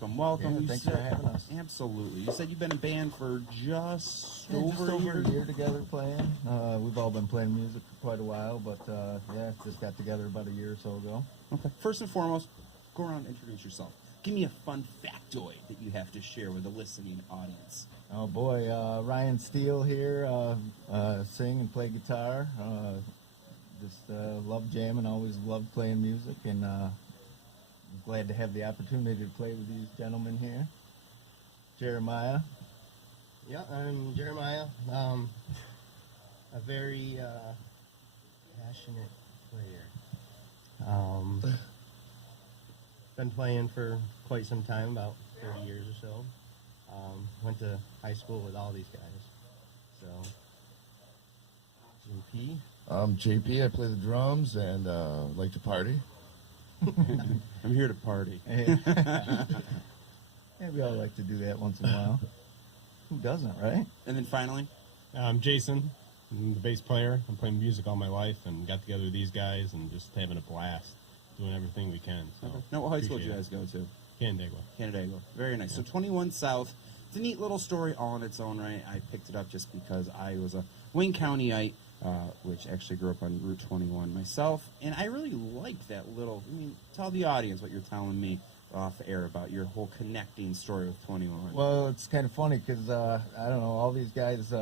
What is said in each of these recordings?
welcome. Yeah, thanks for having us. Absolutely. You said you've been in band for just over a year together playing. We've all been playing music for quite a while, but just got together about a year or so ago. Okay. First and foremost, go around and introduce yourself. Give me a fun factoid that you have to share with the listening audience. Oh boy, Ryan Steele here, sing and play guitar. Love jamming, always loved playing music, and I'm glad to have the opportunity to play with these gentlemen here. Jeremiah. Yeah, I'm Jeremiah. A very passionate player. Been playing for quite some time, about 30 years or so. Went to high school with all these guys. So, JP. I'm JP. I play the drums and like to party. I'm here to party. Yeah, we all like to do that once in a while. Who doesn't, right? And then finally? I'm Jason. I'm the bass player. I'm playing music all my life and got together with these guys and just having a blast, doing everything we can. So okay. Now, what high school did you guys go to? Canandaigua. Very nice. Yeah. So 21 South. It's a neat little story all in its own right. I picked it up just because I was a Wayne Countyite, which actually grew up on Route 21 myself, and I really like that little. Tell the audience what you're telling me off air about your whole connecting story with 21. Well, it's kind of funny because I don't know, all these guys.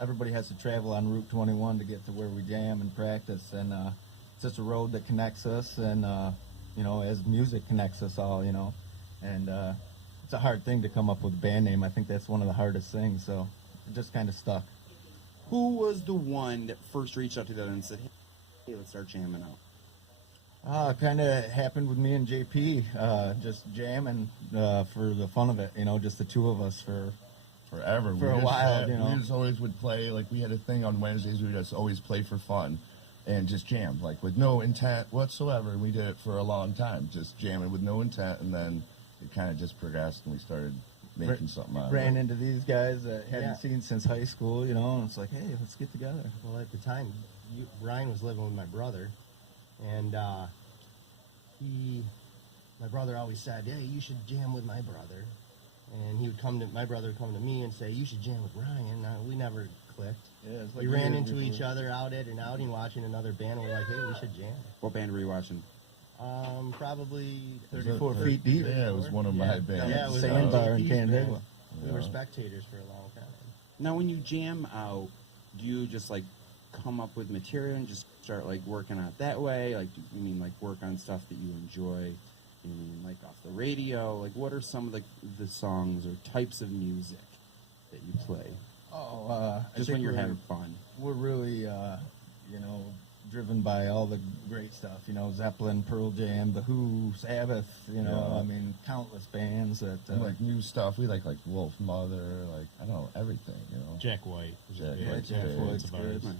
Everybody has to travel on Route 21 to get to where we jam and practice, and it's just a road that connects us, and as music connects us all, and it's a hard thing to come up with a band name. I think that's one of the hardest things, so it just kind of stuck. Who was the one that first reached out to them and said, hey, let's start jamming out? Kind of happened with me and JP, just jamming for the fun of it, just the two of us forever. For a while, We just always would play, like we had a thing on Wednesdays, we would just always play for fun and just jam, like with no intent whatsoever. And we did it for a long time, just jamming with no intent, and then it kind of just progressed and we started making something out of it. Ran into these guys that hadn't seen since high school, and it's like, hey, let's get together. Well, at the time, Ryan was living with my brother, and my brother always said, hey, you should jam with my brother. And my brother would come to me and say, you should jam with Ryan. We never clicked. Yeah, we ran into each other out at an outing watching another band, and we're like, hey, we should jam. What band were you watching? Probably 34 Feet Deep. Yeah, it was one of my bands. Yeah, it was Sandbar in Canandaigua. We were spectators for a long time. Now, when you jam out, do you just come up with material and just start working on it that way? You mean work on stuff that you enjoy? You mean off the radio? What are some of the songs or types of music that you play? Just when you're having fun. We're really, driven by all the great stuff. Zeppelin, Pearl Jam, The Who, Sabbath. Countless bands that new stuff. We like Wolf Mother, I don't know, everything. Jack White. Jack White's good. Nice.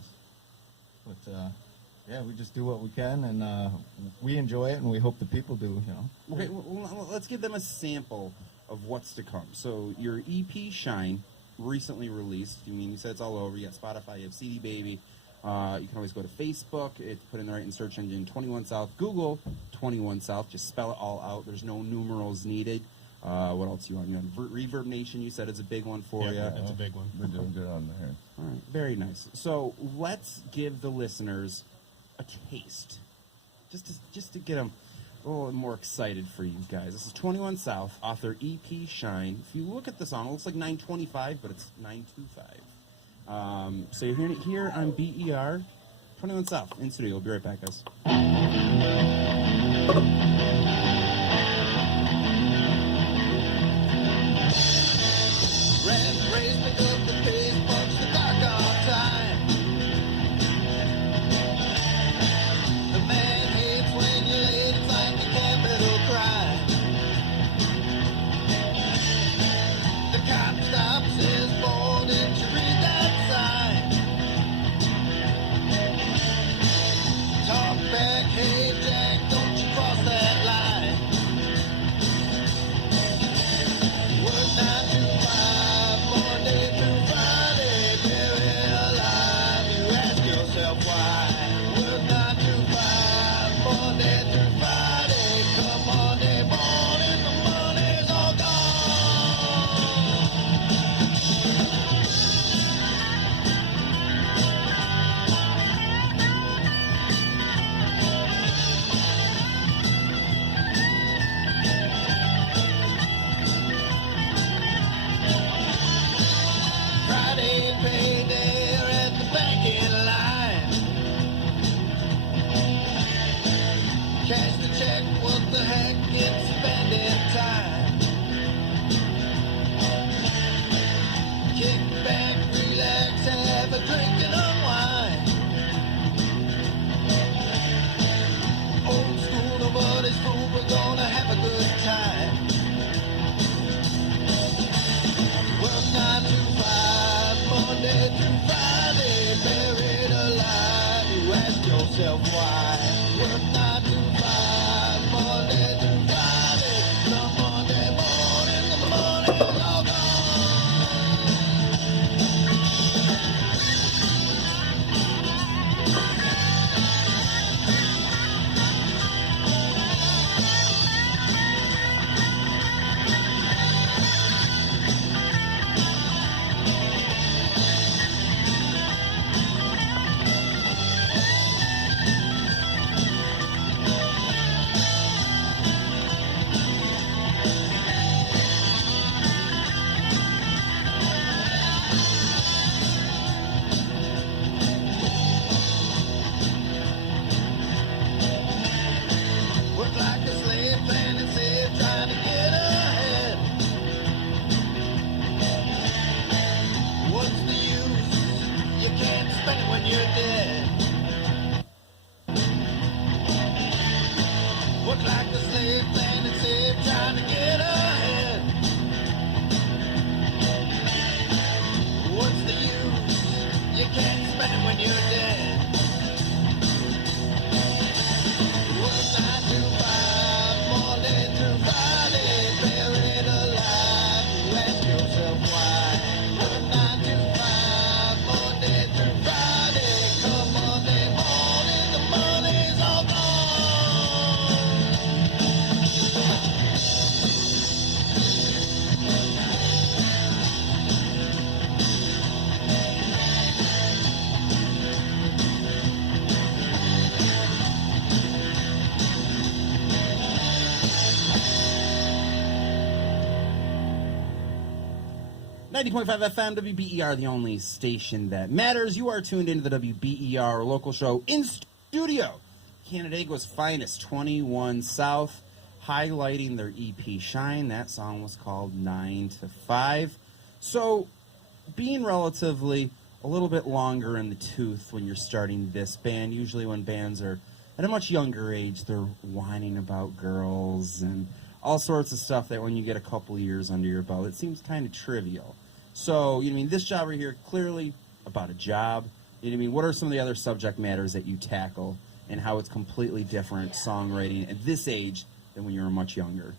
But we just do what we can, and we enjoy it, and we hope the people do. Okay, well, let's give them a sample of what's to come. So your EP Shine, recently released. You said it's all over. You got Spotify, you have CD Baby. You can always go to Facebook. It's put in the right in search engine, 21 South. Google 21 South. Just spell it all out. There's no numerals needed. What else you want? You know, Reverb Nation, you said, is a big one for you. Yeah, it's a big one. We're doing good on there. All right, very nice. So let's give the listeners a taste, just to get them a little more excited for you guys. This is 21 South off their EP Shine. If you look at the song, it looks like 925, but it's 925. So you're hearing it here on BER, 21 South in studio. We'll be right back, guys. Talk back, hey Jack, don't you cross that line. 90.5 FM, WBER, the only station that matters. You are tuned into the WBER local show in studio. Canandaigua's finest, 21 South, highlighting their EP Shine. That song was called 9 to 5. So, being relatively a little bit longer in the tooth when you're starting this band, usually when bands are at a much younger age, they're whining about girls and all sorts of stuff that when you get a couple years under your belt, it seems kind of trivial. So, you know, I mean, this job right here, clearly about a job. You know what I mean? What are some of the other subject matters that you tackle and how it's completely different songwriting at this age than when you were much younger?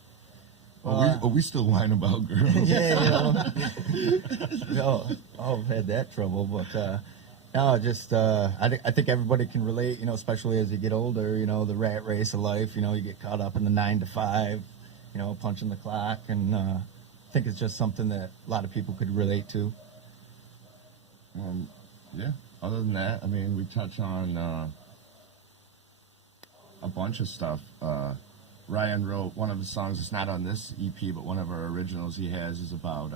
We still whine about girls. Yeah, I've had that trouble, but no, just I think everybody can relate, you know, especially as you get older, you know, the rat race of life, you know, you get caught up in the 9 to 5, you know, punching the clock, and I think it's just something that a lot of people could relate to. Yeah. Other than that, I mean, we touch on a bunch of stuff. Ryan wrote one of the songs. It's not on this EP, but one of our originals he has is about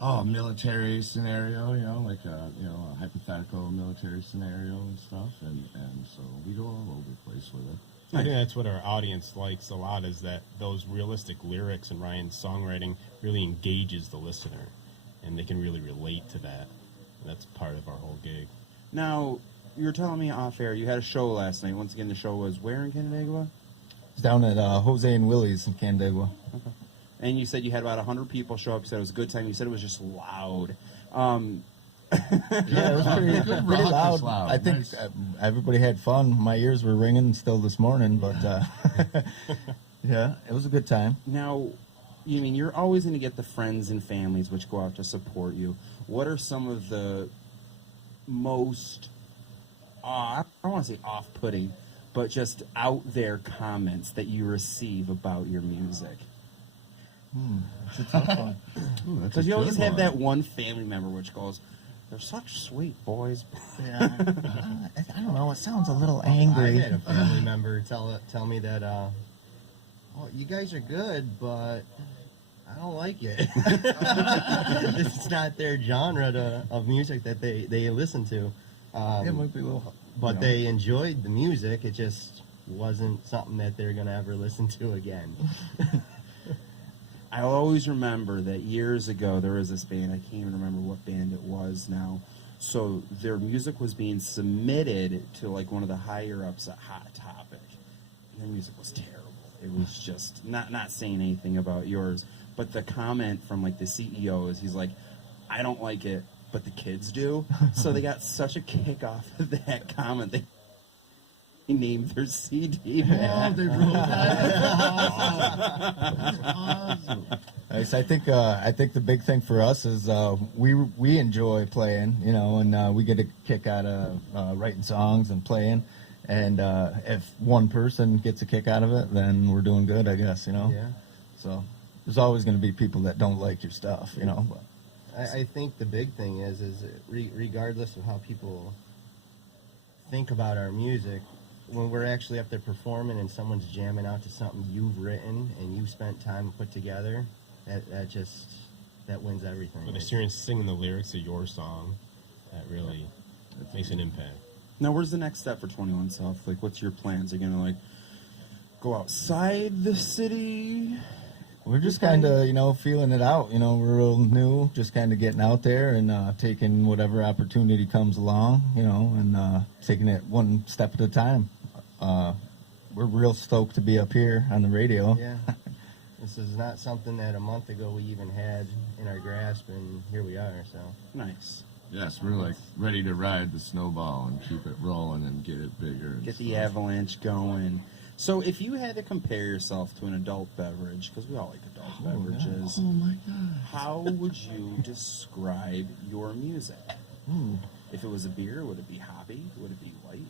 a military scenario. You know, like a hypothetical military scenario and stuff. And so we go all over the place with it. I think that's what our audience likes a lot, is that those realistic lyrics and Ryan's songwriting really engages the listener, and they can really relate to that. That's part of our whole gig. Now, you were telling me off air, you had a show last night. Once again, the show was where in Canandaigua? It's down at Jose and Willie's in Canandaigua. Okay. And you said you had about 100 people show up. You said it was a good time. You said it was just loud. Yeah, it was pretty loud. I think Nice. Everybody had fun. My ears were ringing still this morning, but yeah, it was a good time. Now, you mean you're always going to get the friends and families which go out to support you. What are some of the most, I don't want to say off-putting, but just out there comments that you receive about your music? It's a tough one. Because you always have that one family member which goes, "They're such sweet boys." Yeah. I don't know. It sounds a little I angry. had a family member tell me that, oh, you guys are good, but I don't like it. It's not their genre of music that they listen to. It might be a little, But they enjoyed the music. It just wasn't something that they're going to ever listen to again. I'll always remember that years ago there was this band, I can't even remember what band it was now. So their music was being submitted to like one of the higher ups at Hot Topic. And their music was terrible. It was just not saying anything about yours, but the comment from like the CEO is he's like, "I don't like it, but the kids do." So they got such a kick off of that comment. They named their CD. Oh, they wrote that. Awesome. Nice. I think the big thing for us is we enjoy playing, you know, and we get a kick out of writing songs and playing. And if one person gets a kick out of it, then we're doing good, I guess, you know. Yeah. So there's always going to be people that don't like your stuff, you know. But I think the big thing is regardless of how people think about our music, when we're actually up there performing and someone's jamming out to something you've written and you spent time to put together, that wins everything. When the students singing the lyrics of your song, that really makes an impact. Now, where's the next step for 21 South? Like, what's your plans? Are you gonna like go outside the city? we're just kind of, you know, feeling it out. You know, we're real new, just kind of getting out there and taking whatever opportunity comes along, you know, and taking it one step at a time. We're real stoked to be up here on the radio. Yeah. This is not something that a month ago we even had in our grasp, and here we are, so. Nice. Yes, we're like ready to ride the snowball and keep it rolling and get it bigger. And Get the stuff. avalanche going. So, if you had to compare yourself to an adult beverage, because we all like adult beverages, Oh my god. how would you describe your music? If it was a beer, would it be hoppy? Would it be light?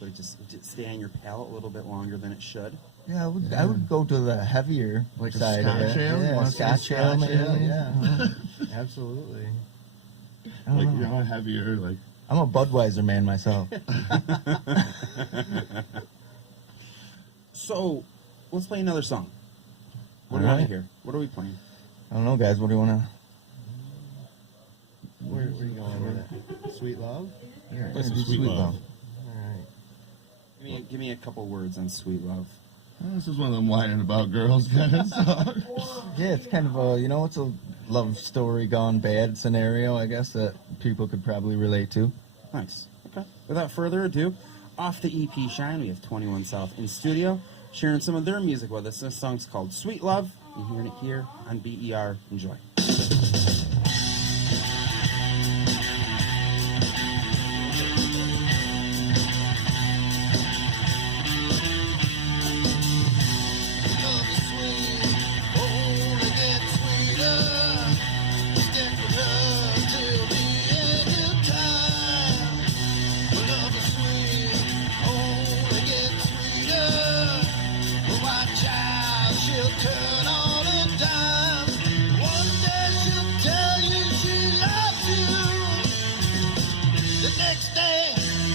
Would it just stay on your palate a little bit longer than it should? Yeah, I would go to the heavier Like a side of Scotch it. ale? You Yeah, wanna say Scotch ale, Scotch maybe. ale? Yeah. Absolutely. I don't Like, know. you know, heavier, like. I'm a Budweiser man myself. So, let's play another song. What All do you want right. to hear? What are we playing? I don't know, guys. What do you want to? Where are you going with it? Sweet Love? Yeah, Play some do Sweet Love. All right. Give me a couple words on Sweet Love. This is one of them whining about girls kind of songs. Yeah, it's kind of a, it's a love story gone bad scenario, I guess, that people could probably relate to. Nice. Okay. Without further ado, off the EP Shine, we have 21 South in studio, sharing some of their music with us. This song's called Sweet Love. You're hearing it here on BER. Enjoy. Turn on a dime. One day she'll tell you she loves you. The next day,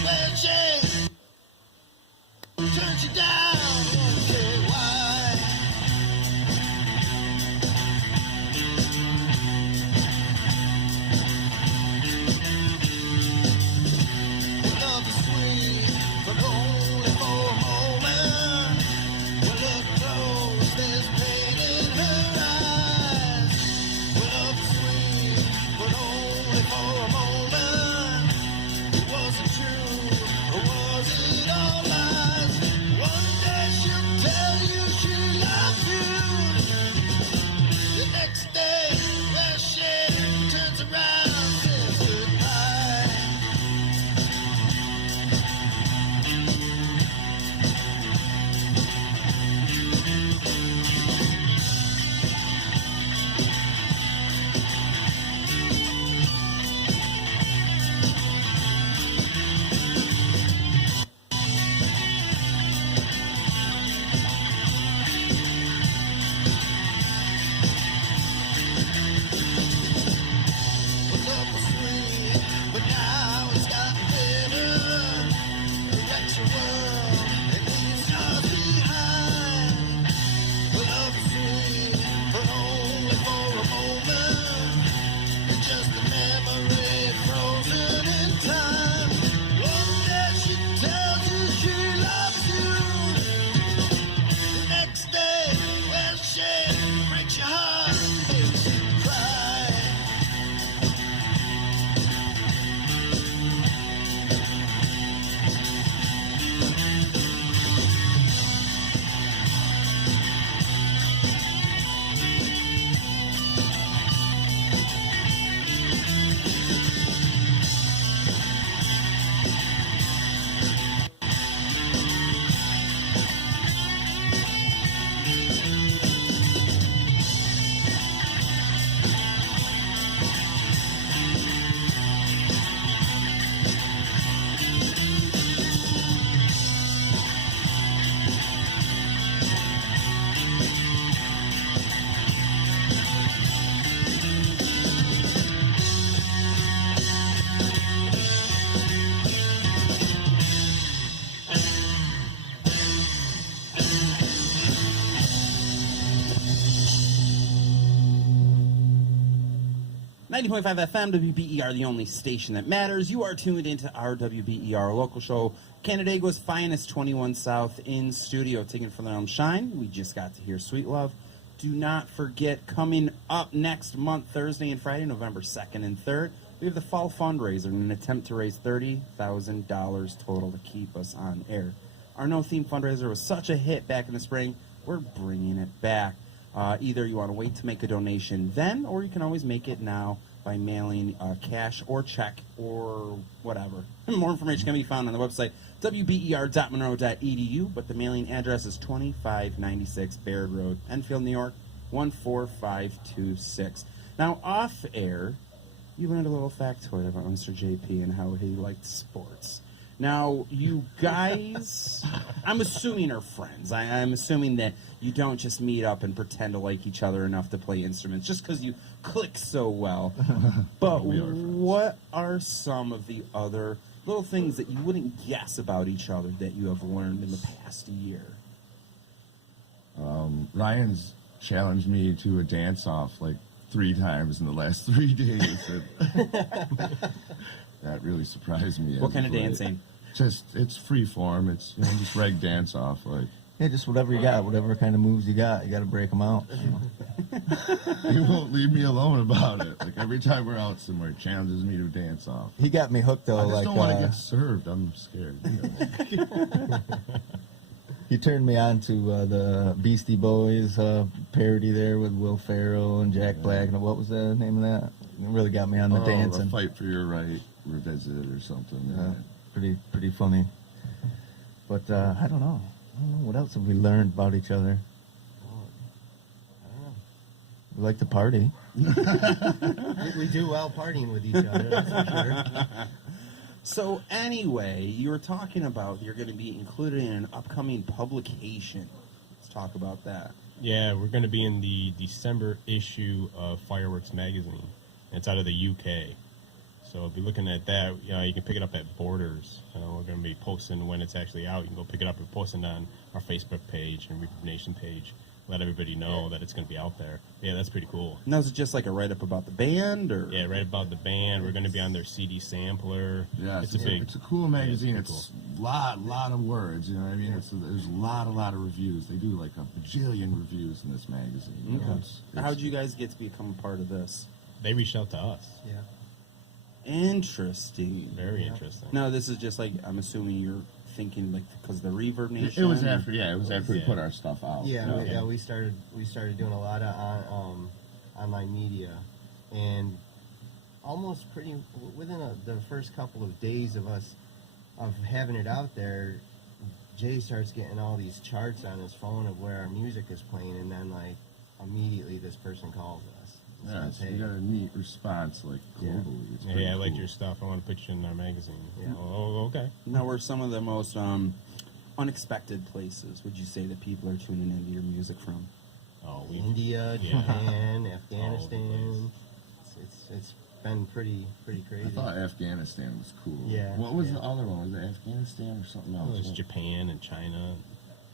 when she turns you down, won't say why. Love is sweet, but only for a moment. We look close, there's pain in her eyes. We love is sweet, but only for a moment. Was it true, or was it all lies? One day she'll tell you she loves you. The next day, well, she turns around, says goodbye. Well, love was sweet, but now it's gotten bitter. It wrecks your world and leaves yours behind. Well, love is sweet, but only for a moment. It's just a memory frozen in time. One day she tells you she loves you. The next day, well, she breaks your heart and makes you cry. .5 FM, WBER, the only station that matters. You are tuned into our WBER local show, Canandaigua's finest, 21 South in studio, taking it from their own shine. We just got to hear Sweet Love. Do not forget, coming up next month, Thursday and Friday, November 2nd and 3rd, we have the fall fundraiser in an attempt to raise $30,000 total to keep us on air. Our No Theme fundraiser was such a hit back in the spring, we're bringing it back. Either you want to wait to make a donation then, or you can always make it now by mailing cash or check or whatever. More information can be found on the website wber.monroe.edu, but the mailing address is 2596 Baird Road, Enfield, New York, 14526. Now, off air, you learned a little factoid about Mr. JP and how he liked sports. Now, you guys, I'm assuming are friends. I'm assuming that you don't just meet up and pretend to like each other enough to play instruments just because you click so well. But what are some of the other little things that you wouldn't guess about each other that you have learned in the past year? Ryan's challenged me to a dance-off like 3 times in the last 3 days. That really surprised me. What as kind of late. dancing? Just it's free form. It's just reg dance off. Like Yeah, just whatever you got, whatever kind of moves you got to break them out. he won't leave me alone about it. Like every time we're out somewhere, he challenges me to dance off. He got me hooked though. I just like don't want to get served. I'm scared. he turned me on to the Beastie Boys parody there with Will Ferrell and Jack Black. And what was the name of that? It really got me on the dancing. Fight for your right, revisit or something. Yeah. Pretty funny. But I don't know. What else have we learned about each other? We like to party. We do well partying with each other, that's for sure. So anyway, you were talking about you're going to be included in an upcoming publication. Let's talk about that. Yeah, we're going to be in the December issue of Fireworks Magazine. It's out of the UK. So if you're looking at that, you can pick it up at Borders. We're going to be posting when it's actually out. You can go pick it up and post it on our Facebook page and Reverb Nation page. Let everybody know that it's going to be out there. Yeah, that's pretty cool. Now, is it just like a write-up about the band? Or Yeah, right about the band. We're going to be on their CD sampler. Yeah, it's a cool magazine. pretty It's a lot of words. You know what I mean? There's a lot of reviews. They do like a bajillion reviews in this magazine. You know, How'd you guys get to become a part of this? They reached out to us. Yeah. Interesting. Very interesting. No, this is just like, I'm assuming you're thinking like because the Reverb Nation. It was after we put our stuff out. Yeah, we started doing a lot of online media, and almost within the first couple of days of having it out there, Jay starts getting all these charts on his phone of where our music is playing, and then like immediately this person calls us. Yeah, Says, so we got a neat response like globally. It's Yeah, pretty I liked cool. your stuff. I want to put you in our magazine. Yeah. Oh, okay. Now, where some of the most unexpected places would you say that people are tuning into your music from? Oh, India, Yeah. Japan, All Afghanistan. It's been pretty crazy. I thought Afghanistan was cool. Yeah, What was yeah. the other one? Was it Afghanistan or something Oh, else? it's Japan and China.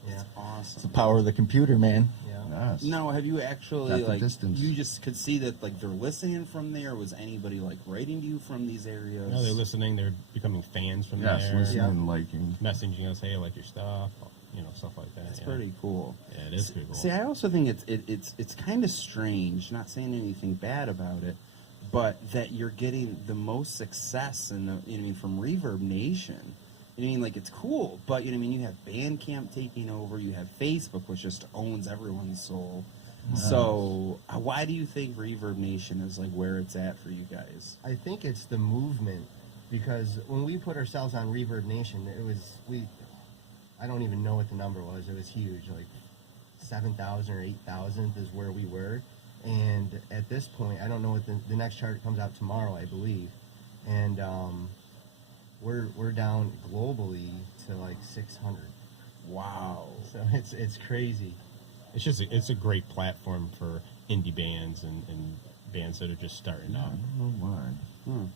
Yeah, It's the Awesome. power of the computer, man. yeah. Yes. Now, have you actually Got the like distance. you just could see that like they're listening from there? Was anybody like writing to you from these areas? No, they're listening. They're becoming fans from Yes, there. listening Yeah. and liking. Messaging us, hey, I like your stuff. Stuff like that. That's yeah. pretty cool. Yeah, it is pretty cool. See, I also think it's kind of strange. Not saying anything bad about it, but that you're getting the most success in the from Reverb Nation. Like it's cool, but you have Bandcamp taking over. You have Facebook, which just owns everyone's soul. So why do you think Reverb Nation is like where it's at for you guys? I think it's the movement, because when we put ourselves on Reverb Nation, I don't even know what the number was. It was huge, like 7,000 or 8,000 is where we were. And at this point, I don't know what the next chart comes out tomorrow, I believe. And we're down globally to like 600. Wow. So it's crazy. It's a great platform for indie bands and bands that are just starting I out. don't know why.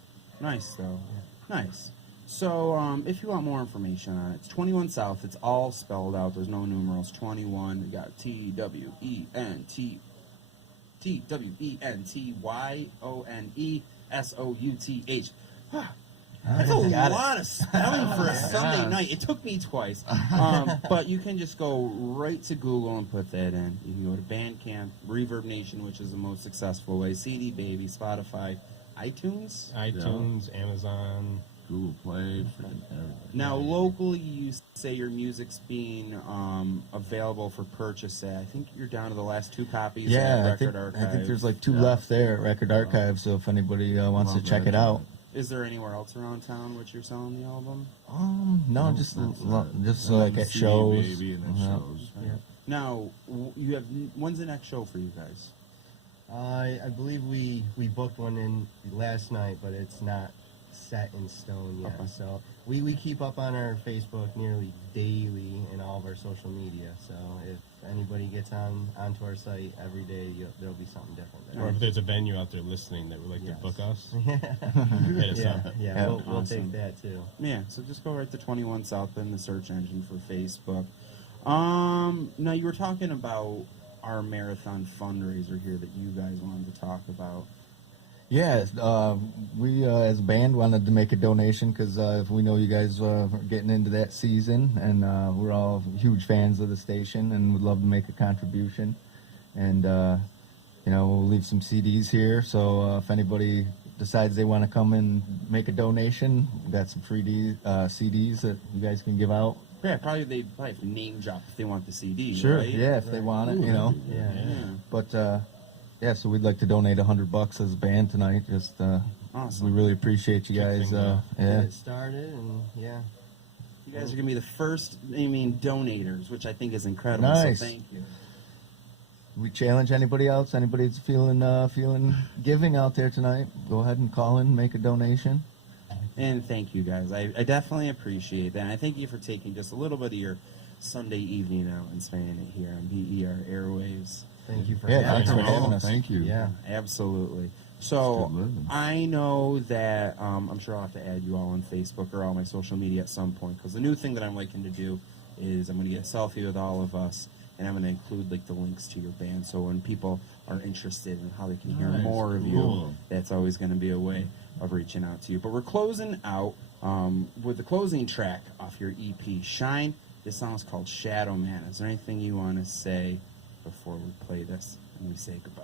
Nice though. Nice. So, if you want more information on it, it's 21 South. It's all spelled out. There's no numerals. 21. We got TWENTYONESOUTH. That's a lot of spelling for a Sunday night. It took me twice. But you can just go right to Google and put that in. You can go to Bandcamp, Reverb Nation, which is the most successful way, CD Baby, Spotify, iTunes. iTunes, Amazon. Google Play, freaking everything. Now, locally, you say your music's being available for purchase. I think you're down to the last 2 copies Yeah, at I Record think Archive. there's like 2 left there at Record Archive. So if anybody wants to Love check that. it out, Is there anywhere else around town which you're selling the album? no, No, just that's just And like then at CD shows. Baby and at Yeah. shows. Now, you have when's the next show for you guys? I believe we booked one in last night, but it's not set in stone yet. Okay. So we keep up on our Facebook nearly daily and all of our social media. So if anybody gets onto our site every day, there'll be something different there. Or if there's a venue out there listening that would like Yes. to book us, hit us Yeah, up. yeah, Yeah. we'll Awesome. take that too. Yeah, so just go right to 21 South in the search engine for Facebook. Now you were talking about our marathon fundraiser here that you guys wanted to talk about. Yeah, we as a band wanted to make a donation because we know you guys are getting into that season, and we're all huge fans of the station and would love to make a contribution. And we'll leave some CDs here, so if anybody decides they want to come and make a donation, we've got some free CDs that you guys can give out. Yeah, they probably have name drop if they want the CD. Sure, right? yeah, if they want it, Yeah. But yeah, so we'd like to donate $100 as a band tonight. Just Awesome. we really appreciate you guys. things off. Get Yeah, it started, and yeah. You guys are going to be the first, donators, which I think is incredible. Nice. So thank you. we challenge anybody else. Anybody that's feeling giving out there tonight, go ahead and call in, make a donation. And thank you guys. I definitely appreciate that. And I thank you for taking just a little bit of your Sunday evening out and spending it here on BER Airwaves. Thank you for Yeah, having thanks for us. having us. Thank you. Yeah. Absolutely. It's So good living. I know that I'm sure I'll have to add you all on Facebook or all my social media at some point, because the new thing that I'm liking to do is I'm going to get a selfie with all of us, and I'm going to include the links to your band, so when people are interested in how they can hear Nice, more of you, cool. that's always going to be a way of reaching out to you. But we're closing out with the closing track off your EP, Shine. This song is called Shadow Man. Is there anything you want to say before we play this and we say goodbye?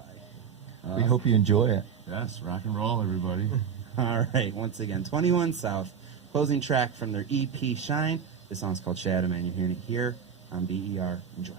We hope you enjoy it. Yes, rock and roll, everybody. All right, once again, 21 South, closing track from their EP, Shine. This song's called Shadow Man. You're hearing it here on BER. Enjoy.